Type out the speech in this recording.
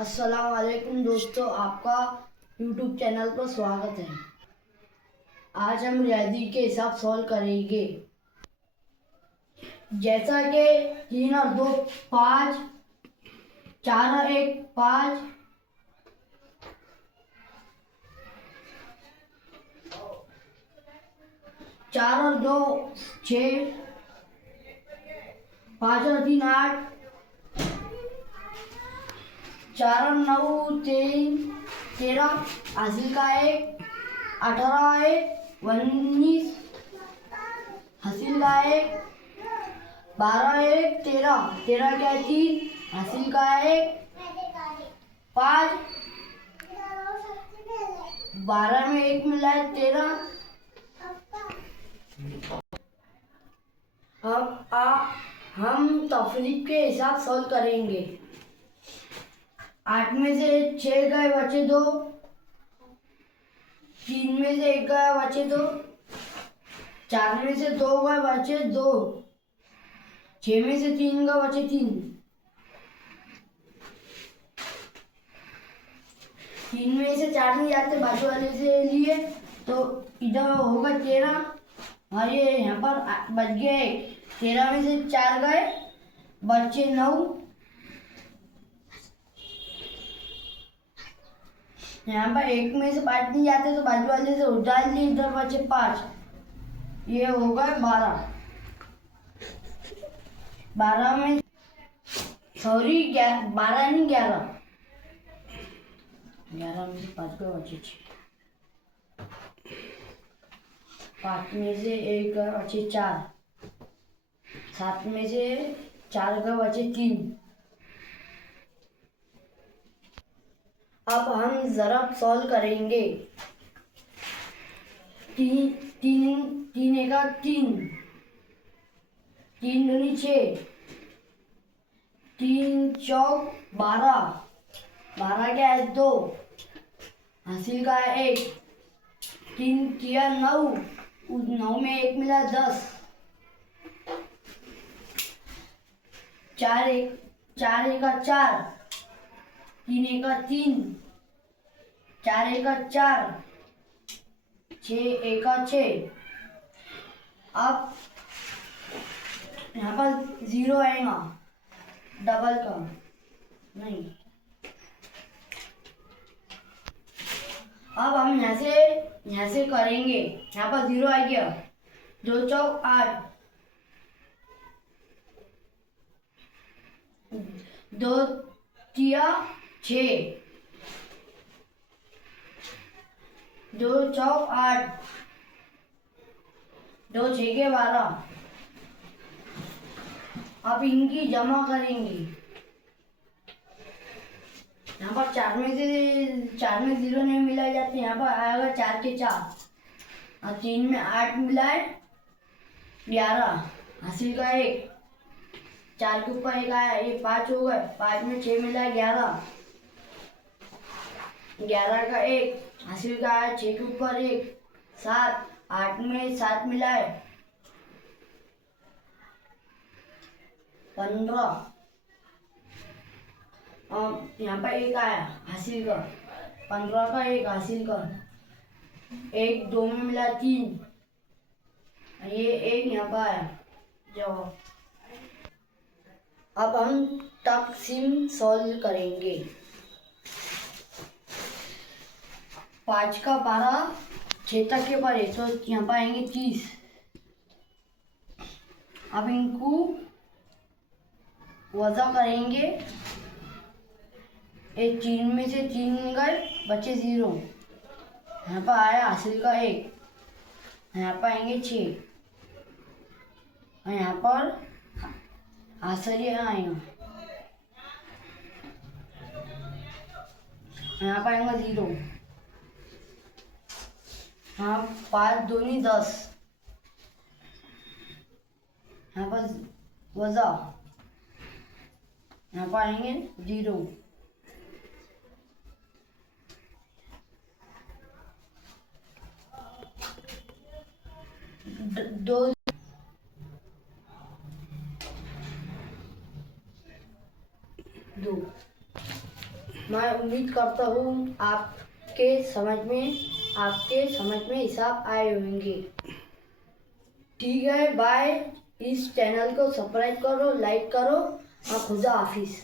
अस्सलाम वालेकुम दोस्तों, आपका यूट्यूब चैनल पर स्वागत है। आज हम रियाजी के हिसाब सॉल्व करेंगे। जैसा कि 3 और 2 5, 4 और 1 5, 4 और 2 6, 5 और 3 8, 4 और 9 13, हासिल का 1, 18 1 19, हासिल का 1, 12 1 13, 13 क्या 3, हासिल का 1 5, 12 में 1 मिला है 13। हम तफरीक के हिसाब सॉल्व करेंगे। 8 में से 6 गए बचे 2, 3 में से 1 गया बचे 2, 4 में से 2 गए बचे 2, 6 में से 3 गए बचे 3, 3 में से 4 नहीं जाते बाजू वाले से लिए तो इधर होगा 13 और ये यहाँ पर बच गए 13 में से 4 गए बचे 9, यहाँ पर 1 में से 5 नहीं जाते तो बाजू वाले से उधार लिए इधर बचे 5, ये होगा 12। 12 में सॉरी 12 नहीं 11, 11 में से 5 गए बचे 6, 5 में से 1 गए बचे 4, 7 में से 4 गए बचे 3। अब हम ज़रब सॉल्व करेंगे। 3 3 3 एका 3, 3 दूनी 6, 3 चौक 12, 12 क्या है 2, हासिल का है 1, 3 किया 9, 9 में 1 मिला 10, 4 एका 4, 3 एका 3, 4 एका 4, 6 एका 6। अब यहाँ पर 0 आएगा डबल का नहीं। अब हम यहाँ से करेंगे। यहाँ पर 0 आ गया, 2 चौक 8, 2 तिया 6, 2 चौक 8, 2 6 के 12। अब इनकी जमा करेंगे। यहाँ पर 4 में 0 नहीं मिला जाते, यहाँ पर आएगा 4 के 4 और 3 में 8 मिला है 11, हासिल का 1, 4 के ऊपर 1 आया, ये 5 हो गए, 5 में 6 मिला है 11, 11 का 1, हासिल का है 6 के ऊपर 1 7, 8 में 7 मिला है 15, और यहाँ पर 1 आया हासिल का, 15 का 1 हासिल का 1, 2 में मिला 3, ये 1 यहाँ पर आया जवाब। अब हम तकसीम सॉल्व करेंगे। 5 का 12 6 तक के परे तो यहाँ पर आएंगे 30। अब इनको वज़ा करेंगे। 3 में से 3 गए बचे 0, यहाँ पर आया हासिल का 1, यहाँ पर आएंगे 6 और यहाँ पर हासिल आएगा, यहाँ पर आएगा 0। हाँ 5 दूनी 10, यहाँ पर वज़ा, यहाँ पर आएंगे 0। दो 2 मैं उम्मीद करता हूँ आपके समझ में हिसाब आए होंगे। ठीक है, बाय। इस चैनल को सब्सक्राइब करो, लाइक करो और खुदा हाफिज़।